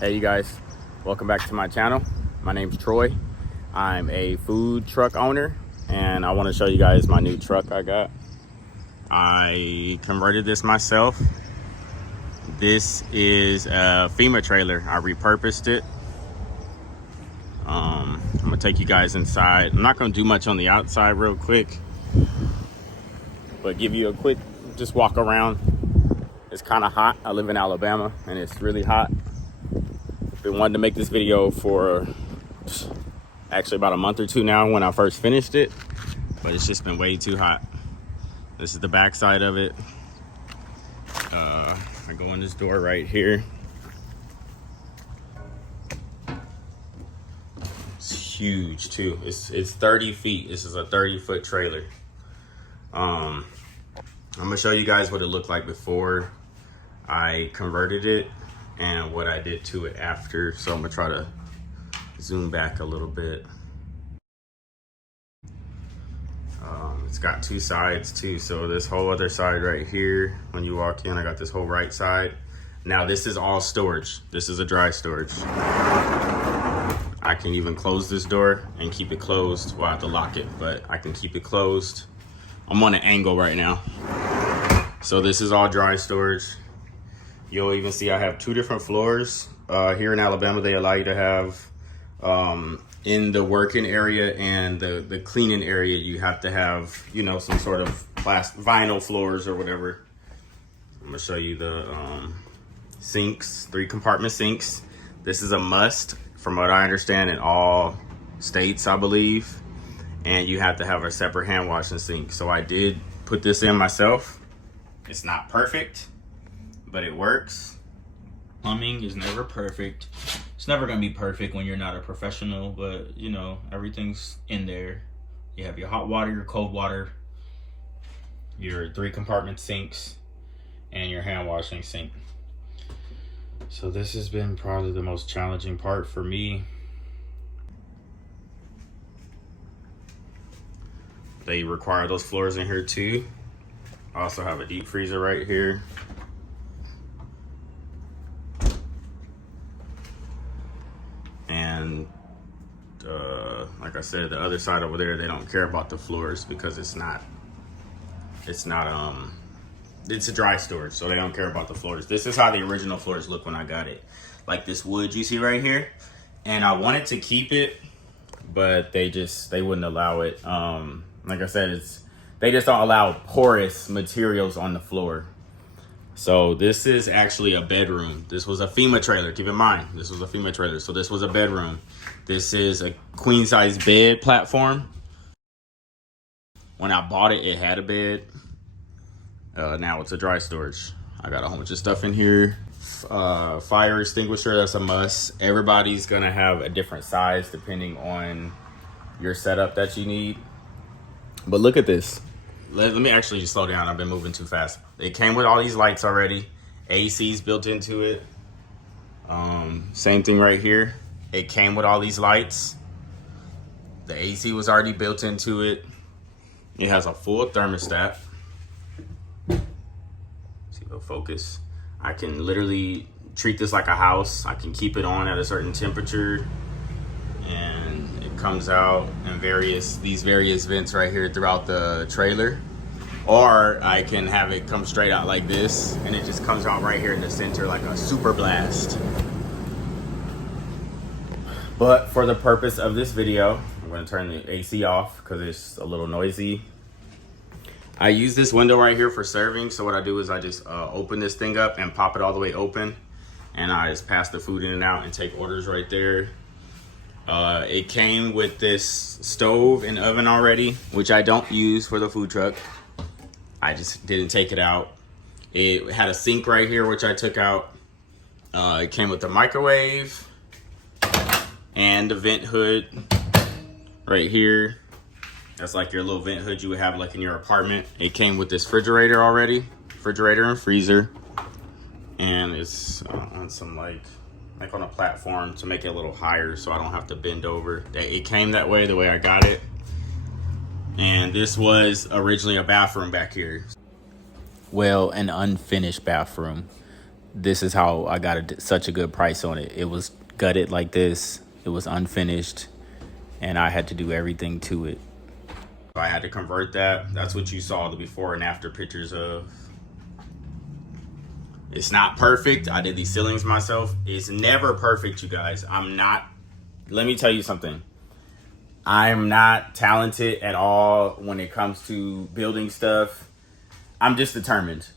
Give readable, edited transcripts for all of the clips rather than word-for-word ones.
Hey you guys, welcome back to my channel. My name's Troy. I'm a food truck owner and I want to show you guys my new truck I got. I converted this myself. This is a FEMA trailer. I repurposed it. I'm gonna take you guys inside. I'm not gonna do much on the outside real quick, but give you a quick just walk around. It's kind of hot. I live in Alabama and it's really hot. Been wanting to make this video for actually about a month or two now when I first finished it, but it's just been way too hot. This is the back side of it. I go in this door right here. It's huge too. It's 30 feet. This is a 30-foot trailer. I'm gonna show you guys what it looked like before I converted it and what I did to it after. So I'm gonna try to zoom back a little bit. It's got two sides too. So this whole other side right here, when you walk in, I got this whole right side. Now this is all storage. This is a dry storage. I can even close this door and keep it closed. Well, I have to lock it, but I can keep it closed. I'm on an angle right now. So this is all dry storage. You'll even see I have two different floors. Here in Alabama, they allow you to have, in the working area and the cleaning area, you have to have, you know, some sort of vinyl floors or whatever. I'm gonna show you the sinks, 3-compartment sinks. This is a must, from what I understand, in all states, I believe. And you have to have a separate hand washing sink. So I did put this in myself. It's not perfect, but it works. Plumbing is never perfect. It's never gonna be perfect when you're not a professional, but you know, everything's in there. You have your hot water, your cold water, your 3-compartment sinks, and your hand washing sink. So this has been probably the most challenging part for me. They require those floors in here too. I also have a deep freezer right here. And like I said, the other side over there, they don't care about the floors because it's a dry storage, so they don't care about the floors. This is how the original floors look when I got it. Like this wood you see right here. And I wanted to keep it, but they wouldn't allow it. Like I said, they just don't allow porous materials on the floor. So this is actually a bedroom. This was a FEMA trailer. Keep in mind, this was a FEMA trailer. So this was a bedroom. This is a queen size bed platform. When I bought it, it had a bed. Now it's a dry storage. I got a whole bunch of stuff in here. Fire extinguisher, that's a must. Everybody's gonna have a different size depending on your setup that you need. But look at this. Let me actually just slow down. I've been moving too fast. It came with all these lights already. AC's built into it. Same thing right here. It came with all these lights. The AC was already built into it. It has a full thermostat. See if it'll focus. I can literally treat this like a house. I can keep it on at a certain temperature. And it comes out in these various vents right here throughout the trailer. Or I can have it come straight out like this, and it just comes out right here in the center like a super blast. But for the purpose of this video, I'm gonna turn the AC off because it's a little noisy. I use this window right here for serving. So what I do is I just open this thing up and pop it all the way open. And I just pass the food in and out and take orders right there. It came with this stove and oven already, which I don't use for the food truck. I just didn't take it out. It had a sink right here, which I took out. It came with the microwave and the vent hood right here. That's like your little vent hood you would have like in your apartment. It came with this refrigerator already, refrigerator and freezer. And it's on some like on a platform to make it a little higher so I don't have to bend over. It came that way, the way I got it. And this was originally a bathroom back here. Well, an unfinished bathroom. this is how I got such a good price on it. It was gutted like this. It was unfinished, and I had to do everything to it. So I had to convert that. That's what you saw the before and after pictures of. It's not perfect. I did these ceilings myself. It's never perfect, you guys. Let me tell you something. I'm not talented at all when it comes to building stuff. I'm just determined.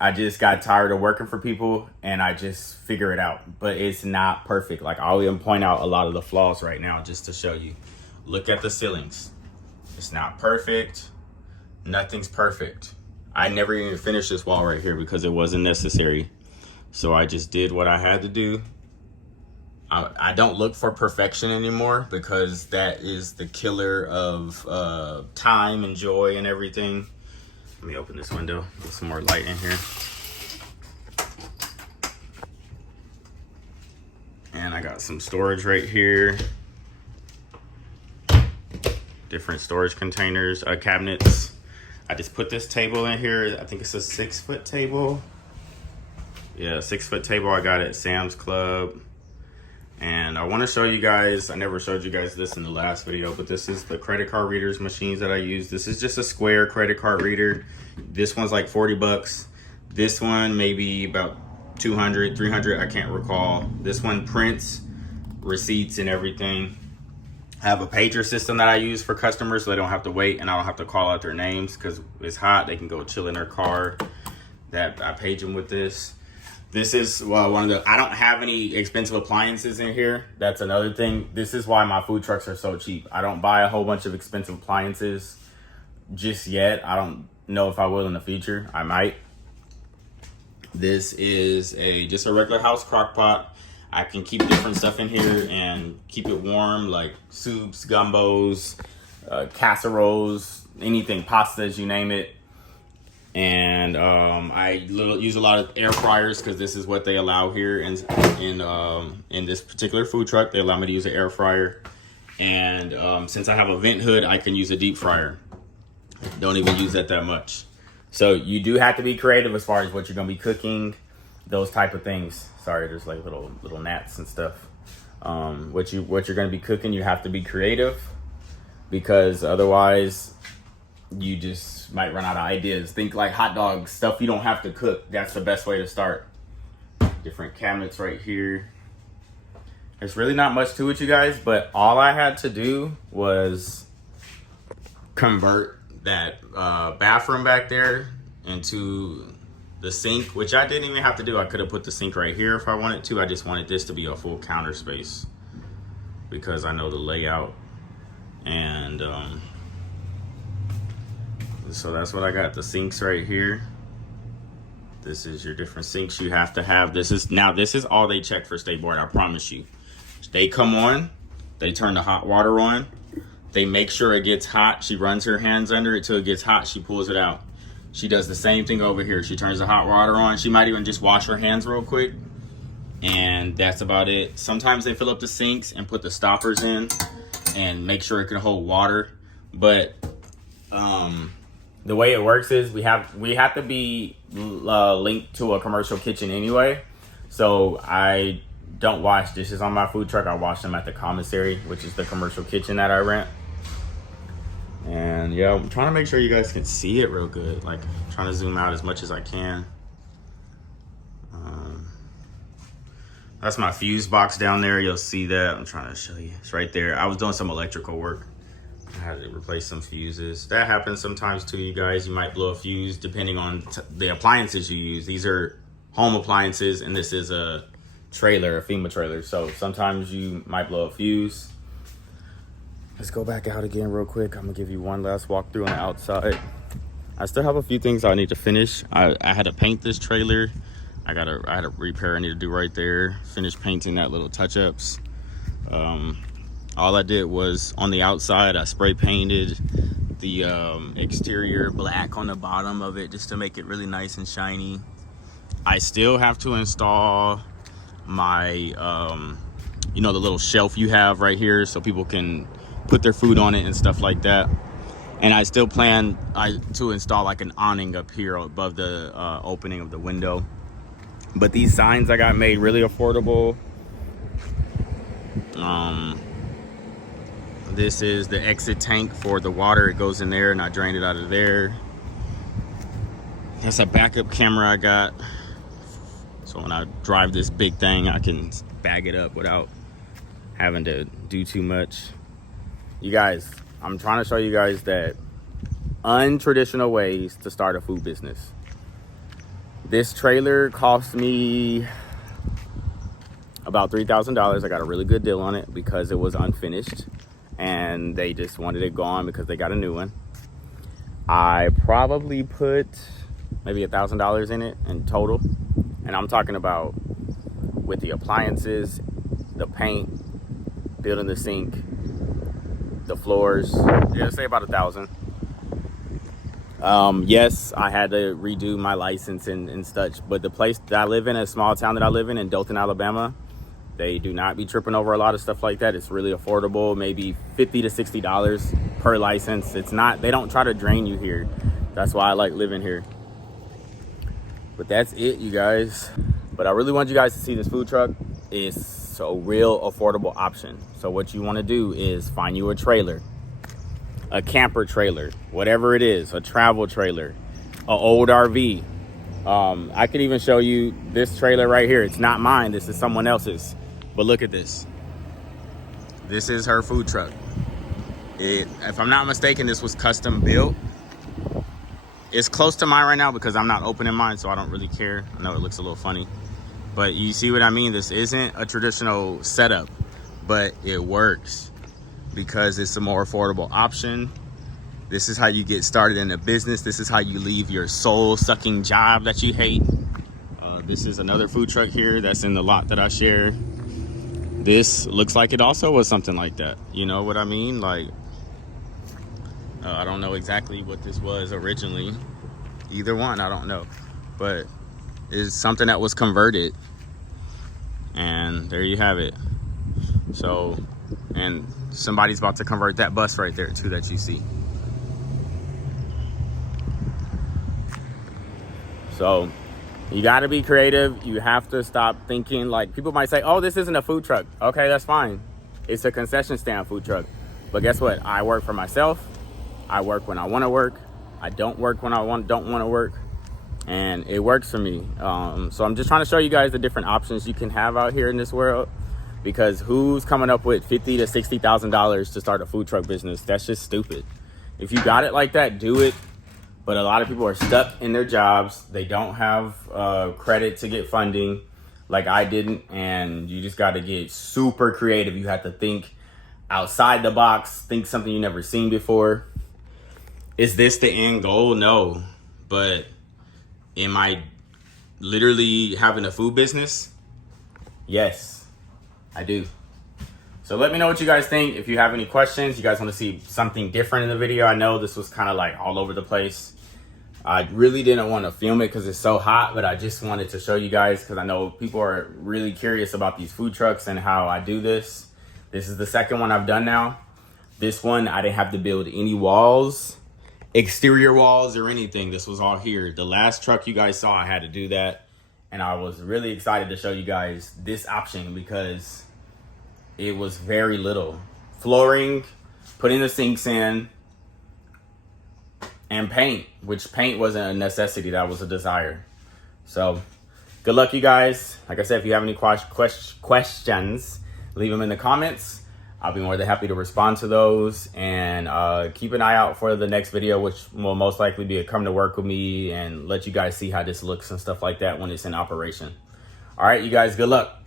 I just got tired of working for people and I just figure it out. But it's not perfect. Like, I'll even point out a lot of the flaws right now just to show you. Look at the ceilings. It's not perfect. Nothing's perfect. I never even finished this wall right here because it wasn't necessary. So I just did what I had to do. I don't look for perfection anymore because that is the killer of time and joy and everything. Let me open this window, get some more light in here. And I got some storage right here. Different storage containers, cabinets. I just put this table in here. I think it's a 6-foot table. Yeah, 6-foot table. I got it at Sam's Club. And I want to show you guys, I never showed you guys this in the last video, but this is the credit card readers machines that I use. This is just a square credit card reader. This one's like 40 bucks. This one maybe about 200, 300, I can't recall. This one prints receipts and everything. I have a pager system that I use for customers so they don't have to wait and I don't have to call out their names because it's hot. They can go chill in their car. That I page them with this. This is one of the, I don't have any expensive appliances in here. That's another thing. This is why my food trucks are so cheap. I don't buy a whole bunch of expensive appliances just yet. I don't know if I will in the future. I might. This is just a regular house crock pot. I can keep different stuff in here and keep it warm, like soups, gumbos, casseroles, anything, pastas, you name it. And I use a lot of air fryers because this is what they allow here in this particular food truck. They allow me to use an air fryer. And since I have a vent hood, I can use a deep fryer. Don't even use that much. So you do have to be creative as far as what you're going to be cooking, those type of things. Sorry, there's like little gnats and stuff. What you're going to be cooking, you have to be creative because otherwise you just might run out of ideas. Think like hot dogs, stuff you don't have to cook. That's the best way to start. Different cabinets right here. There's really not much to it, you guys, but all I had to do was convert that bathroom back there into the sink, which I didn't even have to do. I could have put the sink right here if I wanted to. I just wanted this to be a full counter space because I know the layout. And so that's what I got. The sinks right here. This is your different sinks you have to have. This is all they check for state board. I promise you. They come on, they turn the hot water on, they make sure it gets hot. She runs her hands under it till it gets hot. She pulls it out. She does the same thing over here. She turns the hot water on. She might even just wash her hands real quick. And that's about it. Sometimes they fill up the sinks and put the stoppers in and make sure it can hold water. But the way it works is we have to be linked to a commercial kitchen anyway. So I don't wash dishes on my food truck. I wash them at the commissary, which is the commercial kitchen that I rent. And yeah, I'm trying to make sure you guys can see it real good. Like, I'm trying to zoom out as much as I can. That's my fuse box down there. You'll see that. I'm trying to show you. It's right there. I was doing some electrical work. I had to replace some fuses. That happens sometimes too, you guys. You might blow a fuse depending on the appliances you use. These are home appliances, and this is a trailer, a FEMA trailer. So sometimes you might blow a fuse. Let's go back out again real quick. I'm gonna give you one last walkthrough on the outside. I still have a few things I need to finish. I had to paint this trailer. I had a repair I need to do right there. Finish painting that little touch-ups. All I did was on the outside, I spray painted the exterior black on the bottom of it just to make it really nice and shiny. I still have to install my, the little shelf you have right here so people can put their food on it and stuff like that. And I still plan to install like an awning up here above the opening of the window But these signs I got made really affordable. This is the exit tank for the water. It goes in there and I drain it out of there. That's a backup camera I got. So when I drive this big thing, I can bag it up without having to do too much. You guys, I'm trying to show you guys that untraditional ways to start a food business. This trailer cost me about $3,000. I got a really good deal on it because it was unfinished and they just wanted it gone because they got a new one. I probably put maybe $1,000 in it in total. And I'm talking about with the appliances, the paint, building the sink, the floors. Yeah, say about $1,000. Yes, I had to redo my license and such, but the place that I live in, a small town that I live in Dothan, Alabama, they do not be tripping over a lot of stuff like that. It's really affordable, maybe $50 to $60 per license. It's not, they don't try to drain you here. That's why I like living here. But that's it, you guys. But I really want you guys to see this food truck. It's a real affordable option. So what you want to do is find you a trailer, a camper trailer, whatever it is, a travel trailer, an old RV. I could even show you this trailer right here. It's not mine, this is someone else's. But look at this. This is her food truck. If I'm not mistaken, this was custom built. It's close to mine right now because I'm not opening mine, so I don't really care. I know it looks a little funny, but you see what I mean? This isn't a traditional setup, but it works because it's a more affordable option. This is how you get started in a business. This is how you leave your soul-sucking job that you hate. This is another food truck here that's in the lot that I share. This looks like it also was something like that. You know what I mean? Like, I don't know exactly what this was originally. Either one, I don't know. But it's something that was converted. And there you have it. So, and somebody's about to convert that bus right there too that you see. So, you gotta be creative. You have to stop thinking, like, people might say, oh, this isn't a food truck. Okay, that's fine. It's a concession stand food truck. But guess what? I work for myself. I work when I want to work. I don't work when I don't want to work. And it works for me. So I'm just trying to show you guys the different options you can have out here in this world. Because who's coming up with $50,000 to $60,000 to start a food truck business? That's just stupid. If you got it like that, do it. But a lot of people are stuck in their jobs. They don't have credit to get funding like I didn't. And you just got to get super creative. You have to think outside the box, think something you've never seen before. Is this the end goal? No. But am I literally having a food business? Yes, I do. So let me know what you guys think. If you have any questions, you guys want to see something different in the video. I know this was kind of like all over the place. I really didn't want to film it because it's so hot, but I just wanted to show you guys because I know people are really curious about these food trucks and how I do this. This is the second one I've done now. This one, I didn't have to build any walls, exterior walls or anything. This was all here. The last truck you guys saw, I had to do that. And I was really excited to show you guys this option because it was very little. Flooring, putting the sinks in, and paint, which paint wasn't a necessity, that was a desire. So good luck, you guys. Like I said, if you have any questions, leave them in the comments. I'll be more than happy to respond to those. And keep an eye out for the next video, which will most likely be a come to work with me and let you guys see how this looks and stuff like that when it's in operation. All right, you guys, good luck.